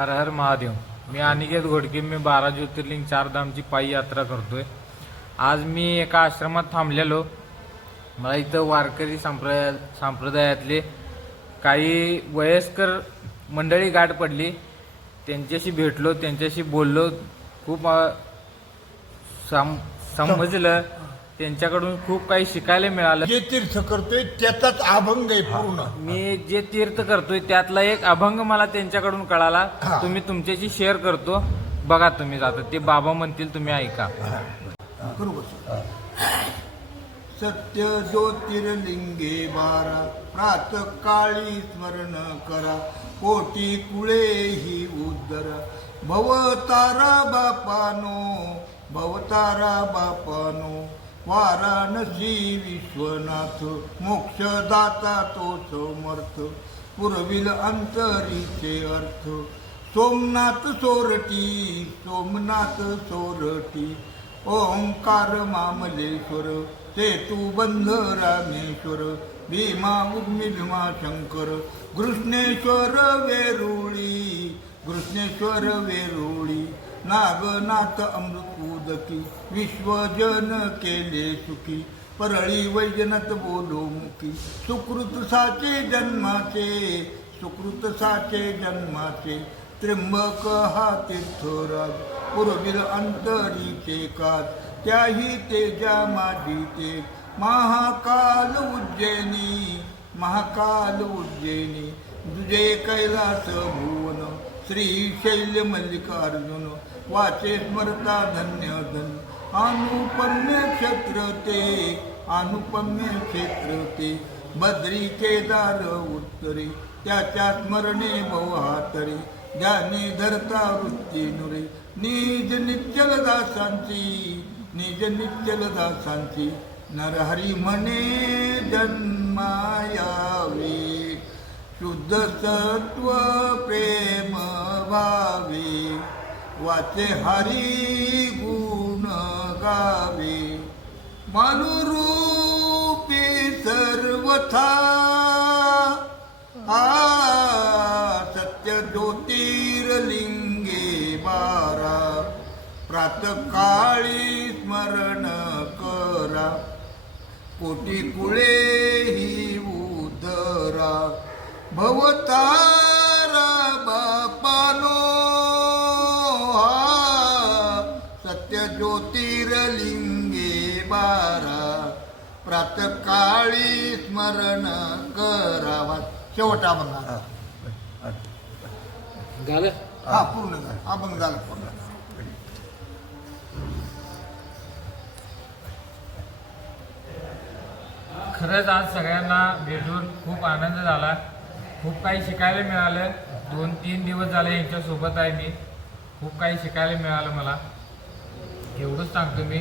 हर हर महादेव. मी अनिकेत घोडके. मी 12 ज्योतिर्लिंग 4 धामची पायी यात्रा करतोय. आज मी एका आश्रमात थांबलेलो. मला इथं वारकरी संप्रदायातले काही वयस्कर मंडळी गाठ पडली. त्यांच्याशी भेटलो, त्यांच्याशी बोललो. खूप समजलं. त्यांच्याकडून खूप काही शिकायला मिळालं. जे तीर्थ करतोय त्याचाच अभंग आहे पूर्ण. मी जे तीर्थ करतोय त्यातला एक अभंग मला त्यांच्याकडून कळाला. तुम्ही तुमच्याशी शेअर करतो, बघा तुम्ही जाता. ते बाबा म्हणतील तुम्ही ऐका. सत्य ज्योतिर्लिंगे 12 प्रातःकाळी स्मरण करा, कोटी कुळे ही उदरा. भवतारा बापानो वाराणसी विश्वनाथ, मोक्षदाता तो समर्थ, पुरविल अंतरीचे अर्थ. सोमनाथ सोरटी ओंकार मामलेश्वर, सेतु बंध रामेश्वर, भीमा उर्मी भीमाशंकर, घृष्णेश्वर वेरुळी, नागनाथ अमृतूदकी, विश्वजन केले सुखी, परळी वैजनाथ बोलो मुखी. सुकृत साचे जन्माचे, त्र्यंबक हा तीर्थराज, पुरविल अंतरीचे काज, त्याही तेजा माझी ते. महाकाल उज्जैनी, तुझे कैलास भुवन, श्रीशैल मल्लिकार्जुन, वाचे स्मरता धन्य धन. अनुपम्य क्षेत्र ते, बद्री केदार उत्तरे, त्याच्या स्मरणे बहुहातरे, ज्ञानी धरता वृत्ती नुरे. निज निश्चल दासांची, नरहरी म्हणे जन्मायावे. शुद्ध सत्व प्रेम भावे, वाचे हरी गुण गावे. मानुरूपी सर्वथा, सत्य ज्योतिर्लिंगे 12 प्रातःकाळी स्मरण करा, कोटी कुळे ही उदरा. भवतारा बापानो, सत्य ज्योतिर्लिंगे 12 प्रातःकाळी स्मरण करावा. शेवटा बघा झालं. पूर्ण झालं. अभंग झालं पूर्ण. खरंच आज सगळ्यांना भेटून खूप आनंद झाला. खूप काही शिकायला मिळालं. 2-3 दिवस झाले यांच्यासोबत आहे मी. खूप काही शिकायला मिळालं मला. एवढंच सांगतो मी.